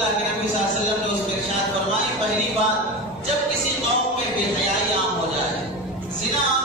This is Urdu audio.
اللہ کے نبی صلی اللہ علیہ وسلم نے اس میں ارشاد فرمائی، پہلی بات جب کسی قوم میں بے حیائی عام ہو جائے، زنا